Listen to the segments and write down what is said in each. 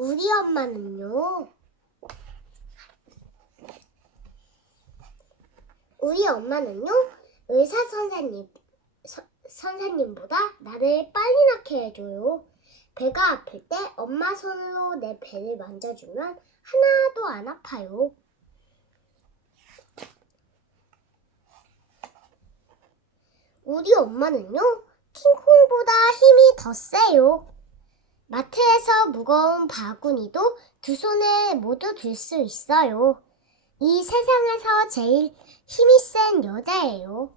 우리 엄마는요. 우리 엄마는요. 의사 선생님 서- 선생님보다 나를 빨리 낳게 해줘요. 배가 아플 때 엄마 손으로 내 배를 만져주면 하나도 안 아파요. 우리 엄마는요, 킹콩보다 힘이 더 세요. 마트에서 무거운 바구니도 두 손에 모두 들 수 있어요. 이 세상에서 제일 힘이 센 여자예요.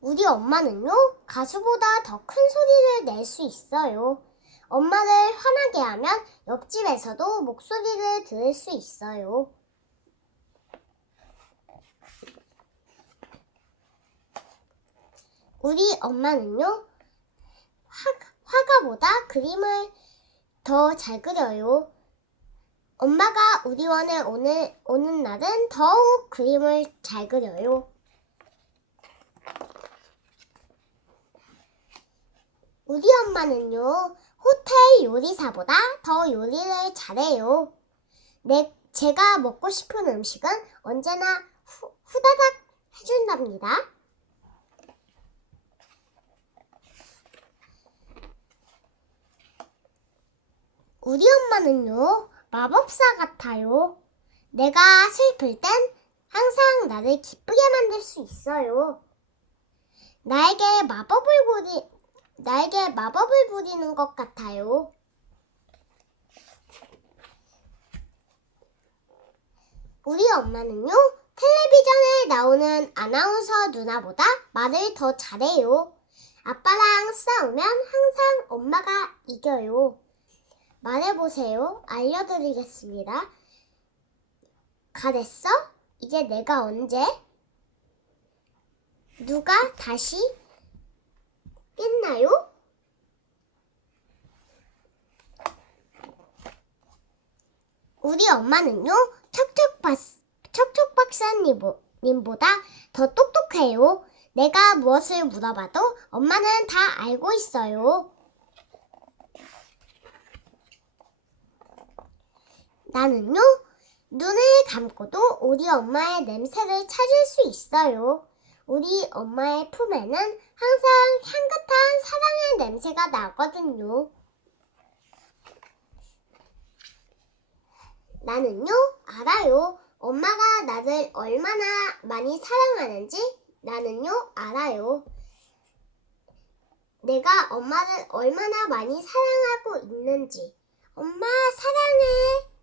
우리 엄마는요, 가수보다 더 큰 소리를 낼 수 있어요. 엄마를 화나게 하면 옆집에서도 목소리를 들을 수 있어요. 우리 엄마는요, 화, 화가보다 그림을 더 잘 그려요. 엄마가 우리 원에 오는, 오는 날은 더욱 그림을 잘 그려요. 우리 엄마는요, 호텔 요리사보다 더 요리를 잘해요. 내, 제가 먹고 싶은 음식은 언제나 후, 후다닥 해준답니다. 우리 엄마는요, 마법사 같아요. 내가 슬플 땐 항상 나를 기쁘게 만들 수 있어요. 나에게 마법을 부리, 나에게 마법을 부리는 것 같아요. 우리 엄마는요, 텔레비전에 나오는 아나운서 누나보다 말을 더 잘해요. 아빠랑 싸우면 항상 엄마가 이겨요. 말해보세요. 알려드리겠습니다. 가랬어? 이제 내가 언제? 누가 다시 깼나요? 우리 엄마는요, 척척박, 척척 박사님보다 더 똑똑해요. 내가 무엇을 물어봐도 엄마는 다 알고 있어요. 나는요, 눈을 감고도 우리 엄마의 냄새를 찾을 수 있어요. 우리 엄마의 품에는 항상 향긋한 사랑의 냄새가 나거든요. 나는요, 알아요. 엄마가 나를 얼마나 많이 사랑하는지 나는요, 알아요. 내가 엄마를 얼마나 많이 사랑하고 있는지. 엄마, 사랑해.